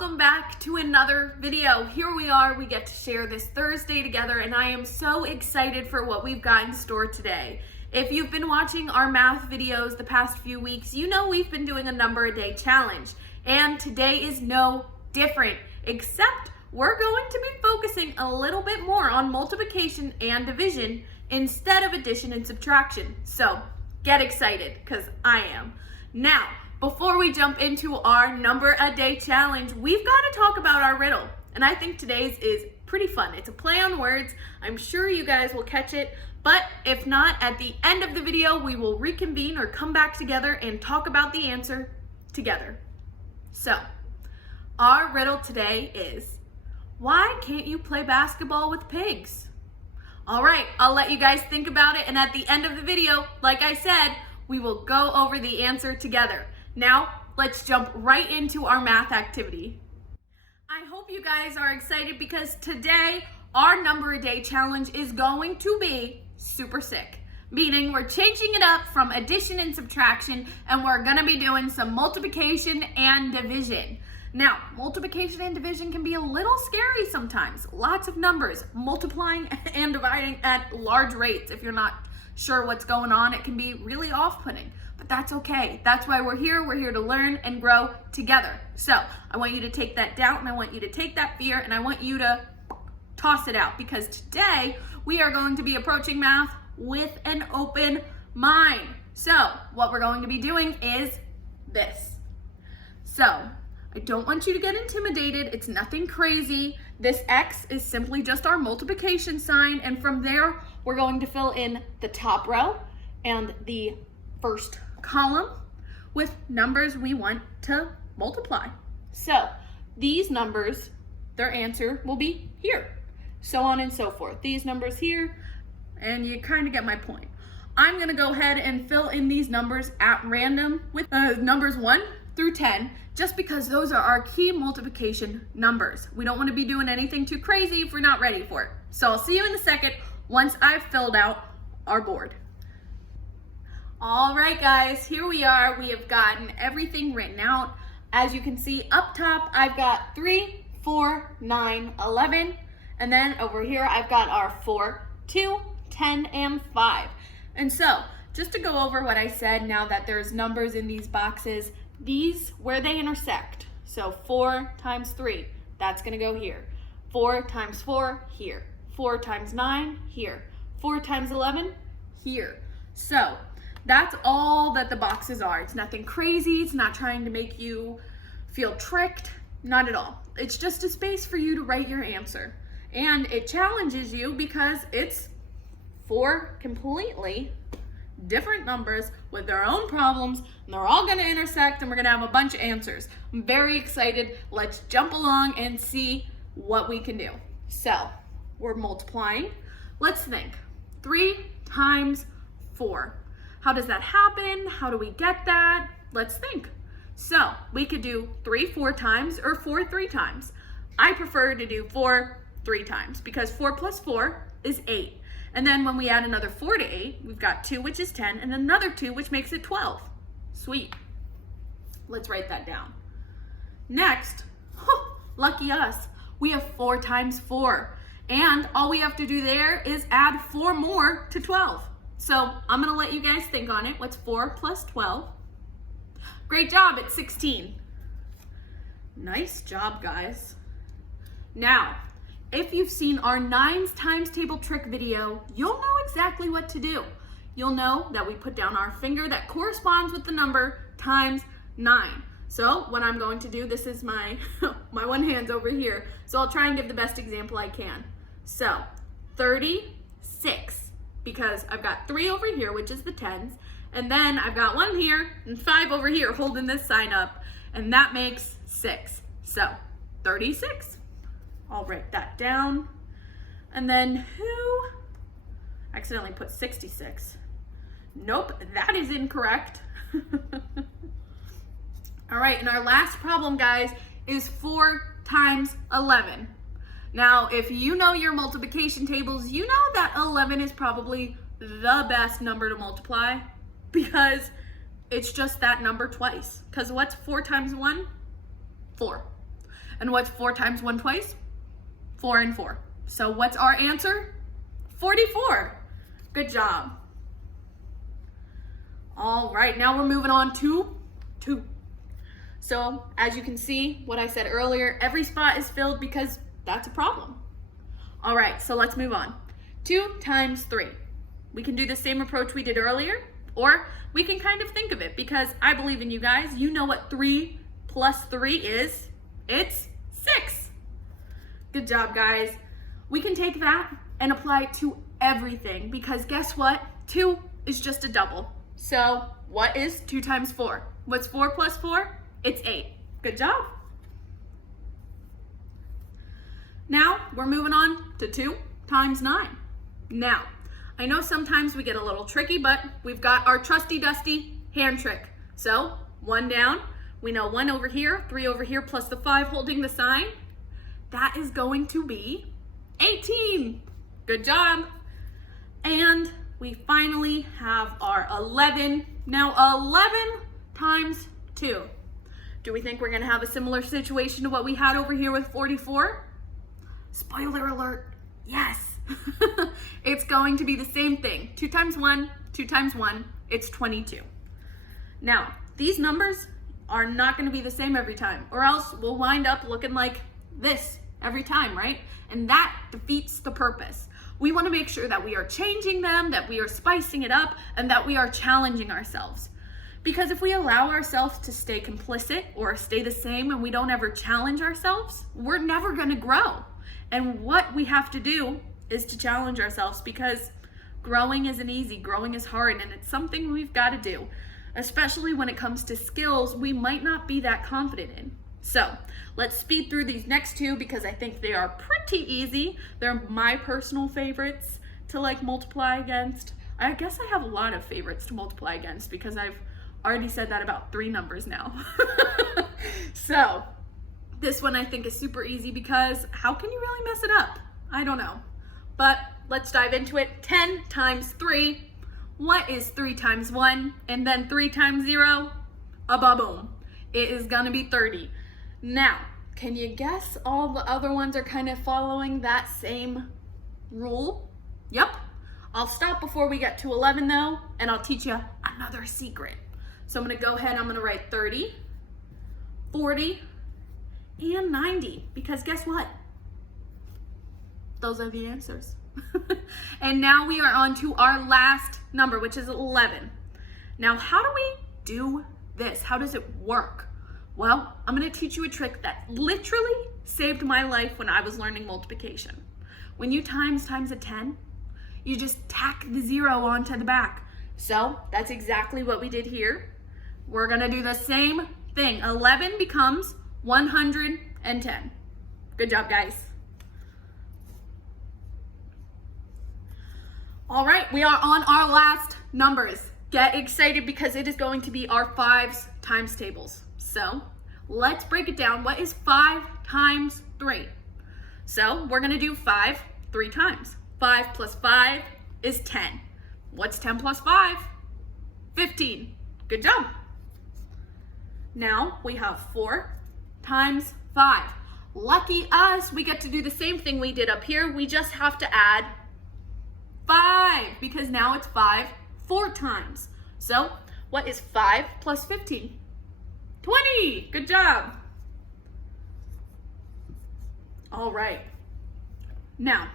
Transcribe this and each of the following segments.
welcome back to another video. Here we are, we get to share this Thursday together, and I am so excited for what we've got in store today. If you've been watching our math videos the past few weeks, you know we've been doing a number a day challenge, and today is no different, except we're going to be focusing a little bit more on multiplication and division instead of addition and subtraction. So get excited, because I am. Now, before we jump into our number a day challenge, we've got to talk about our riddle. And I think today's is pretty fun. It's a play on words. I'm sure you guys will catch it. But if not, at the end of the video, we will reconvene or come back together and talk about the answer together. So, our riddle today is, why can't you play basketball with pigs? All right, I'll let you guys think about it. And at the end of the video, like I said, we will go over the answer together. Now, let's jump right into our math activity. I hope you guys are excited because today, our number a day challenge is going to be super sick. Meaning we're changing it up from addition and subtraction, and we're gonna be doing some multiplication and division. Now, multiplication and division can be a little scary sometimes. Lots of numbers, multiplying and dividing at large rates. If you're not sure what's going on, it can be really off-putting. But that's okay. That's why we're here. We're here to learn and grow together. So I want you to take that doubt, and I want you to take that fear, and I want you to toss it out, because today we are going to be approaching math with an open mind. So what we're going to be doing is this. So I don't want you to get intimidated. It's nothing crazy. This X is simply just our multiplication sign, and from there we're going to fill in the top row and the first column with numbers we want to multiply. So these numbers, their answer will be here, so on and so forth. These numbers here, and you kind of get my point. I'm gonna go ahead and fill in these numbers at random with numbers 1 through 10, just because those are our key multiplication numbers. We don't want to be doing anything too crazy if we're not ready for it. So I'll see you in a second once I've filled out our board. All right, guys, here we are. We have gotten everything written out. As you can see up top, I've got 3, 4, 9, 11. And then over here, I've got our 4, 2, 10, and 5. And so just to go over what I said, now that there's numbers in these boxes, these, where they intersect. So 4 times 3, that's gonna go here. 4 times 4, here. 4 times 9, here. 4 times 11, here. So that's all that the boxes are. It's nothing crazy. It's not trying to make you feel tricked. Not at all. It's just a space for you to write your answer. And it challenges you because it's 4 completely different numbers with their own problems, and they're all gonna intersect, and we're gonna have a bunch of answers. I'm very excited. Let's jump along and see what we can do. So we're multiplying. Let's think. 3 times 4. How does that happen? How do we get that? Let's think. So we could do 3 4 times or 4 3 times. I prefer to do 4 3 times because 4 plus 4 is 8. And then when we add another 4 to 8, we've got 2, which is 10, and another 2, which makes it 12. Sweet. Let's write that down. Next, lucky us, we have 4 times 4. And all we have to do there is add 4 more to 12. So I'm gonna let you guys think on it. What's 4 plus 12? Great job, it's 16. Nice job, guys. Now, if you've seen our 9's times table trick video, you'll know exactly what to do. You'll know that we put down our finger that corresponds with the number times 9. So what I'm going to do, this is my, my one hand's over here, so I'll try and give the best example I can. So 36, because I've got 3 over here, which is the tens, and then I've got 1 here and 5 over here holding this sign up, and that makes 6. So 36. I'll write that down. And then who accidentally put 66? Nope, that is incorrect. All right, and our last problem, guys, is 4 times 11. Now, if you know your multiplication tables, you know that 11 is probably the best number to multiply because it's just that number twice. Because what's 4 times 1? 4. And what's 4 times 1 twice? 4 and 4. So what's our answer? 44. Good job. All right, now we're moving on to 2. So as you can see, what I said earlier, every spot is filled because that's a problem. All right, so let's move on. 2 times 3. We can do the same approach we did earlier, or we can kind of think of it because I believe in you guys. You know what 3 plus 3 is. It's 6. Good job, guys. We can take that and apply it to everything because guess what? 2 is just a double. So what is 2 times 4? What's 4 plus 4? It's 8. Good job. Now we're moving on to 2 times 9. Now, I know sometimes we get a little tricky, but we've got our trusty dusty hand trick. So 1 down, we know 1 over here, 3 over here, plus the 5 holding the sign. That is going to be 18. Good job. And we finally have our 11. Now 11 times 2. Do we think we're gonna have a similar situation to what we had over here with 44? Spoiler alert, yes. It's going to be the same thing. 2 times 1, 2 times 1, it's 22. Now, these numbers are not gonna be the same every time, or else we'll wind up looking like this every time, right? And that defeats the purpose. We wanna make sure that we are changing them, that we are spicing it up, and that we are challenging ourselves. Because if we allow ourselves to stay complicit or stay the same and we don't ever challenge ourselves, we're never gonna grow. And what we have to do is to challenge ourselves because growing isn't easy, growing is hard, and it's something we've gotta do, especially when it comes to skills we might not be that confident in. So let's speed through these next 2 because I think they are pretty easy. They're my personal favorites to like multiply against. I guess I have a lot of favorites to multiply against because I've already said that about 3 numbers now. So this one I think is super easy because how can you really mess it up? I don't know. But let's dive into it. 10 times 3. What is 3 times 1? And then 3 times 0? A-ba-boom. It is gonna be 30. Now, can you guess all the other ones are kind of following that same rule? Yep. I'll stop before we get to 11 though, and I'll teach you another secret. So I'm gonna go ahead, I'm gonna write 30, 40, and 90, because guess what? Those are the answers. And now we are on to our last number, which is 11. Now, how do we do this? How does it work? Well, I'm gonna teach you a trick that literally saved my life when I was learning multiplication. When you times a 10, you just tack the 0 onto the back. So that's exactly what we did here. We're gonna do the same thing. 11 becomes 110. Good job, guys. All right, we are on our last numbers. Get excited because it is going to be our 5s times tables. So let's break it down. What is 5 times 3? So we're gonna do 5 3 times. 5 plus 5 is 10. What's 10 plus 5? 15. Good job. Now we have 4 times 5. Lucky us, we get to do the same thing we did up here. We just have to add 5 because now it's 5 4 times. So what is 5 plus 15? 20. Good job. All right. Now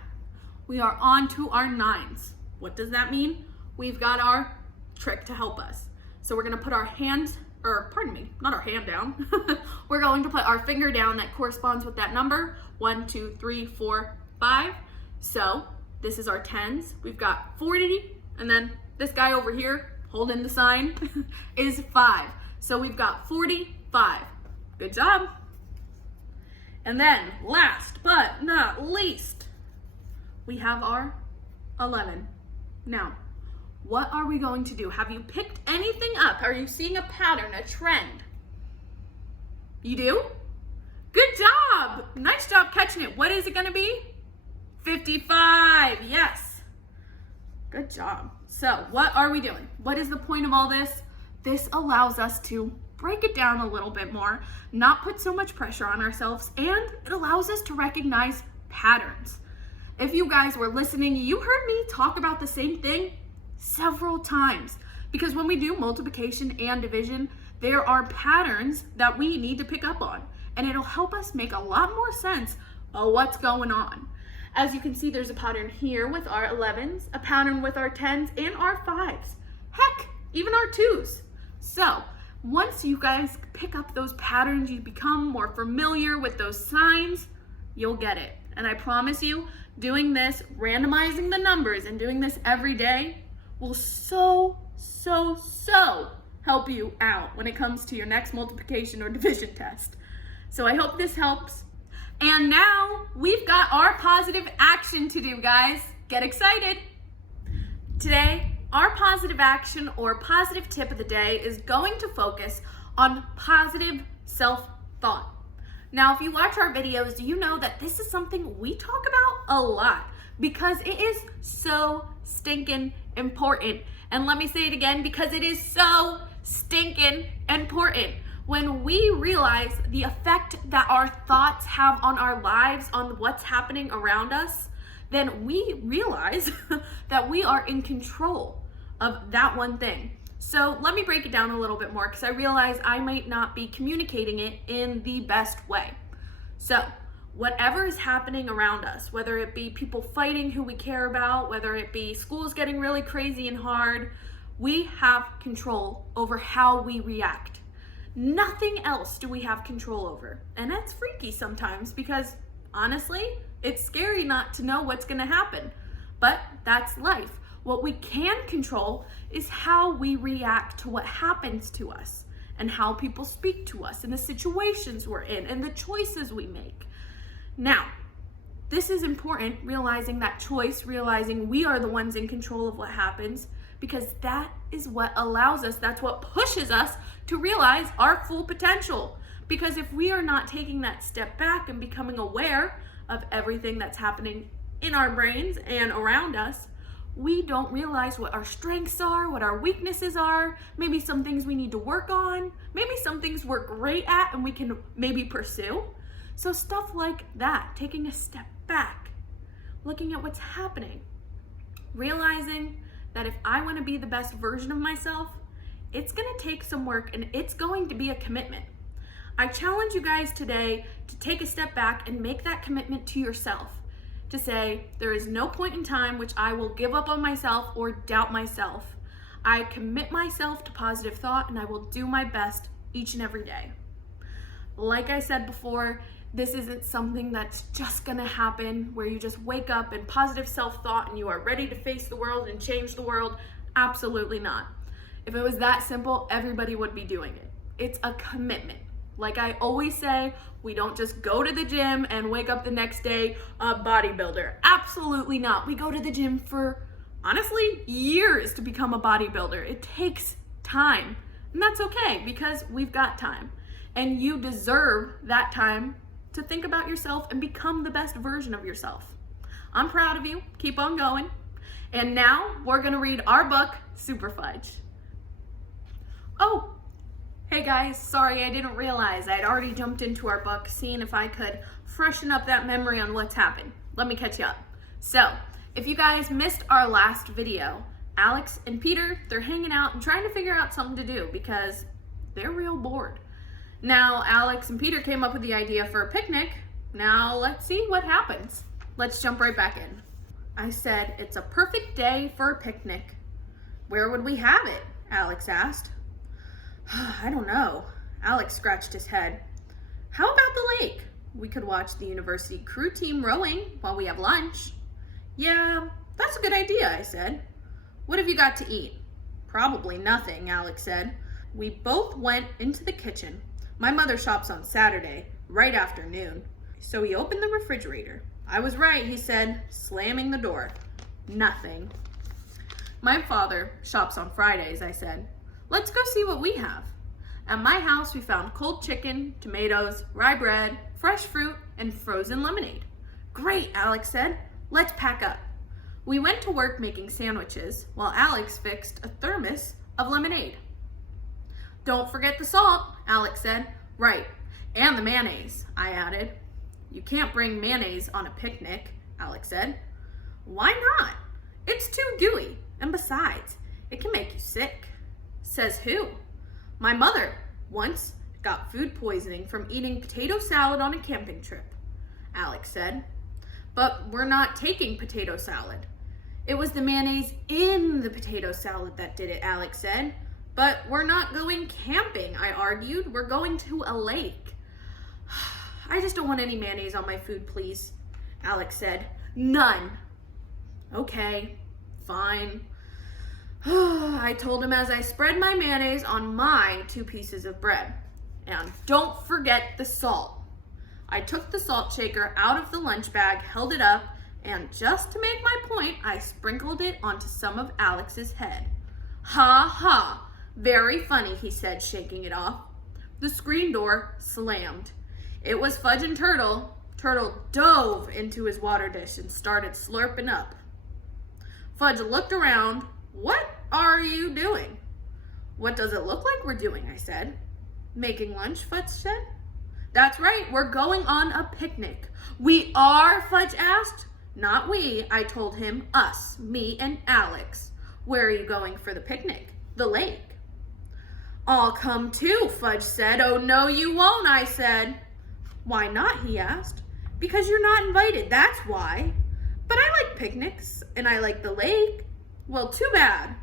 we are on to our 9s. What does that mean? We've got our trick to help us. So we're gonna put our hands, or pardon me, not our hand down. We're going to put our finger down that corresponds with that number. 1, 2, 3, 4, 5. So this is our 10s. We've got 40, and then this guy over here holding the sign is 5. So we've got 45. Good job. And then last but not least, we have our 11. Now, what are we going to do? Have you picked anything up? Are you seeing a pattern, a trend? You do? Good job. Nice job catching it. What is it going to be? 55. Yes. Good job. So what are we doing? What is the point of all this? This allows us to break it down a little bit more, not put so much pressure on ourselves, and it allows us to recognize patterns. If you guys were listening, you heard me talk about the same thing several times, because when we do multiplication and division, there are patterns that we need to pick up on, and it'll help us make a lot more sense of what's going on. As you can see, there's a pattern here with our 11s, a pattern with our 10s and our 5s. Heck, even our 2s. So once you guys pick up those patterns, you become more familiar with those signs, you'll get it. And I promise you, doing this, randomizing the numbers and doing this every day will so help you out when it comes to your next multiplication or division test. So I hope this helps. And now we've got our positive action to do, guys. Get excited. Today, our positive action or positive tip of the day is going to focus on positive self-thought. Now, if you watch our videos, you know that this is something we talk about a lot because it is so stinking important. And let me say it again, because it is so stinking important. When we realize the effect that our thoughts have on our lives, on what's happening around us, then we realize that we are in control of that one thing. So let me break it down a little bit more, because I realize I might not be communicating it in the best way. So whatever is happening around us, whether it be people fighting who we care about, whether it be schools getting really crazy and hard, we have control over how we react. Nothing else do we have control over. And that's freaky sometimes, because honestly, it's scary not to know what's going to happen. But that's life. What we can control is how we react to what happens to us and how people speak to us and the situations we're in and the choices we make. Now, this is important, realizing that choice, realizing we are the ones in control of what happens, because that is what allows us, that's what pushes us to realize our full potential. Because if we are not taking that step back and becoming aware of everything that's happening in our brains and around us, we don't realize what our strengths are, what our weaknesses are, maybe some things we need to work on, maybe some things we're great at and we can maybe pursue. So stuff like that, taking a step back, looking at what's happening, realizing that if I want to be the best version of myself, it's going to take some work and it's going to be a commitment. I challenge you guys today to take a step back and make that commitment to yourself. To say, there is no point in time which I will give up on myself or doubt myself. I commit myself to positive thought and I will do my best each and every day. Like I said before, this isn't something that's just gonna happen where you just wake up in positive self-thought and you are ready to face the world and change the world. Absolutely not. If it was that simple, everybody would be doing it. It's a commitment. Like I always say, we don't just go to the gym and wake up the next day a bodybuilder. Absolutely not. We go to the gym for, honestly, years to become a bodybuilder. It takes time. And that's okay, because we've got time. And you deserve that time to think about yourself and become the best version of yourself. I'm proud of you. Keep on going. And now we're going to read our book, Super Fudge. Oh, hey guys, sorry, I didn't realize I'd already jumped into our book, seeing if I could freshen up that memory on what's happened. Let me catch you up. So, if you guys missed our last video, Alex and Peter, they're hanging out and trying to figure out something to do because they're real bored. Now, Alex and Peter came up with the idea for a picnic. Now, let's see what happens. Let's jump right back in. I said, it's a perfect day for a picnic. Where would we have it? Alex asked. I don't know. Alex scratched his head. How about the lake? We could watch the university crew team rowing while we have lunch. Yeah, that's a good idea, I said. What have you got to eat? Probably nothing, Alex said. We both went into the kitchen. My mother shops on Saturday, right after noon. So he opened the refrigerator. I was right, he said, slamming the door. Nothing. My father shops on Fridays, I said. Let's go see what we have. At my house, we found cold chicken, tomatoes, rye bread, fresh fruit, and frozen lemonade. Great, Alex said. Let's pack up. We went to work making sandwiches while Alex fixed a thermos of lemonade. Don't forget the salt, Alex said. Right, and the mayonnaise, I added. You can't bring mayonnaise on a picnic, Alex said. Why not? It's too gooey, and besides, it can make you sick. Says who? My mother once got food poisoning from eating potato salad on a camping trip, Alex said. But we're not taking potato salad. It was the mayonnaise in the potato salad that did it, Alex said. But we're not going camping, I argued. We're going to a lake. I just don't want any mayonnaise on my food, please, Alex said. None. Okay, fine. I told him as I spread my mayonnaise on my 2 pieces of bread. And don't forget the salt. I took the salt shaker out of the lunch bag, held it up, and just to make my point, I sprinkled it onto some of Alex's head. Ha ha, very funny, he said, shaking it off. The screen door slammed. It was Fudge and Turtle. Turtle dove into his water dish and started slurping up. Fudge looked around. What are you doing? What does it look like we're doing, I said. Making lunch, Fudge said. That's right, we're going on a picnic. We are, Fudge asked. Not we, I told him. Us, me and Alex. Where are you going for the picnic? The lake. I'll come too, Fudge said. Oh, no, you won't, I said. Why not, he asked. Because you're not invited, that's why. But I like picnics, and I like the lake. Well, too bad.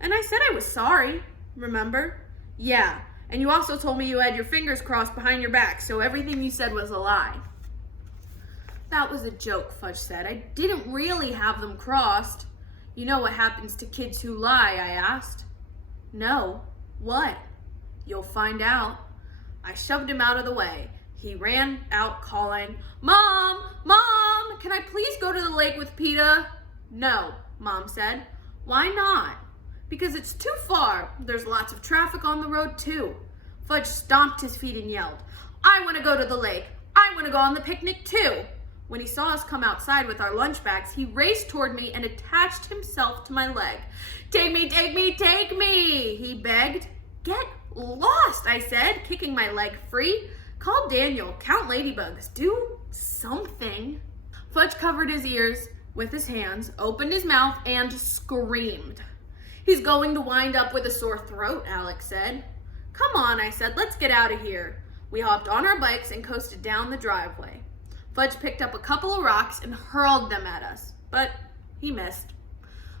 And I said I was sorry, remember? Yeah, and you also told me you had your fingers crossed behind your back, so everything you said was a lie. That was a joke, Fudge said. I didn't really have them crossed. You know what happens to kids who lie, I asked. No. What? You'll find out. I shoved him out of the way. He ran out calling, Mom! Mom! Can I please go to the lake with PETA? No, Mom said. Why not? Because it's too far. There's lots of traffic on the road too. Fudge stomped his feet and yelled, I want to go to the lake. I want to go on the picnic too. When he saw us come outside with our lunch bags, he raced toward me and attached himself to my leg. Take me, take me, take me, he begged. Get lost, I said, kicking my leg free. Call Daniel, count ladybugs, do something. Fudge covered his ears with his hands, opened his mouth, and screamed. He's going to wind up with a sore throat, Alex said. Come on, I said, let's get out of here. We hopped on our bikes and coasted down the driveway. Fudge picked up a couple of rocks and hurled them at us, but he missed.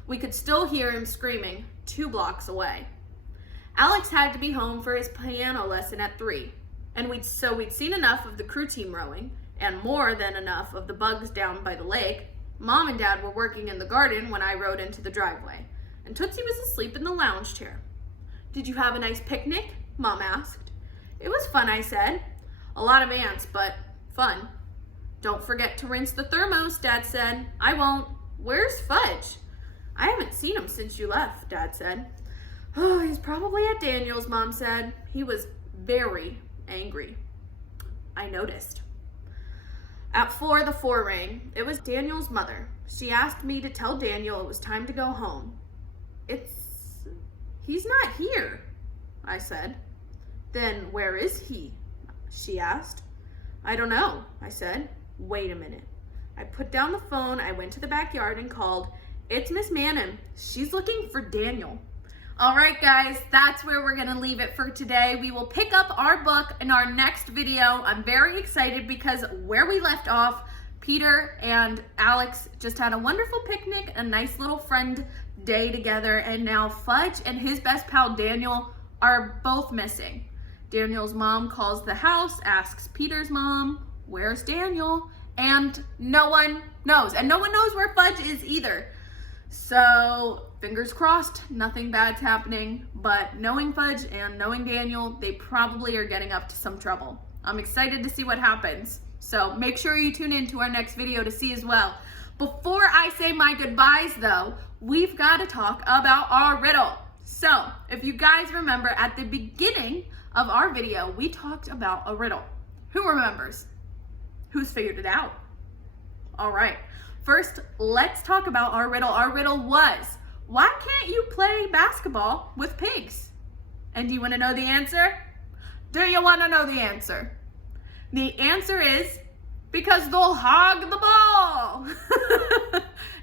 We could still hear him screaming 2 blocks away. Alex had to be home for his piano lesson at 3, and we'd seen enough of the crew team rowing, and more than enough of the bugs down by the lake. Mom and Dad were working in the garden when I rode into the driveway, and Tootsie was asleep in the lounge chair. Did you have a nice picnic? Mom asked. It was fun, I said. A lot of ants, but fun. Don't forget to rinse the thermos, Dad said. I won't. Where's Fudge? I haven't seen him since you left, Dad said. Oh, he's probably at Daniel's, Mom said. He was very angry. I noticed. At 4, the 4 rang. It was Daniel's mother. She asked me to tell Daniel it was time to go home. He's not here, I said. Then where is he? She asked. I don't know, I said. Wait a minute. I put down the phone, I went to the backyard and called, It's Miss Mannon. She's looking for Daniel. All right, guys, that's where we're going to leave it for today. We will pick up our book in our next video. I'm very excited because where we left off, Peter and Alex just had a wonderful picnic, a nice little friend day together, and now Fudge and his best pal Daniel are both missing. Daniel's mom calls the house, asks Peter's mom, where's Daniel? And no one knows. And no one knows where Fudge is either. So fingers crossed, nothing bad's happening, but knowing Fudge and knowing Daniel, they probably are getting up to some trouble. I'm excited to see what happens. So make sure you tune in to our next video to see as well. Before I say my goodbyes though, we've got to talk about our riddle. So if you guys remember at the beginning of our video, we talked about a riddle. Who remembers? Who's figured it out? All right. First, let's talk about our riddle. Our riddle was, why can't you play basketball with pigs? And do you want to know the answer? Do you want to know the answer? The answer is because they'll hog the ball.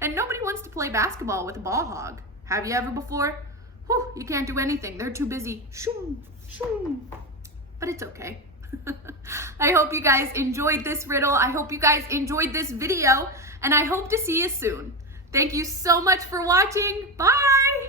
And nobody wants to play basketball with a ball hog. Have you ever before? Whew, you can't do anything. They're too busy. Shoo, shoo. But it's okay. I hope you guys enjoyed this riddle. I hope you guys enjoyed this video. And I hope to see you soon. Thank you so much for watching. Bye.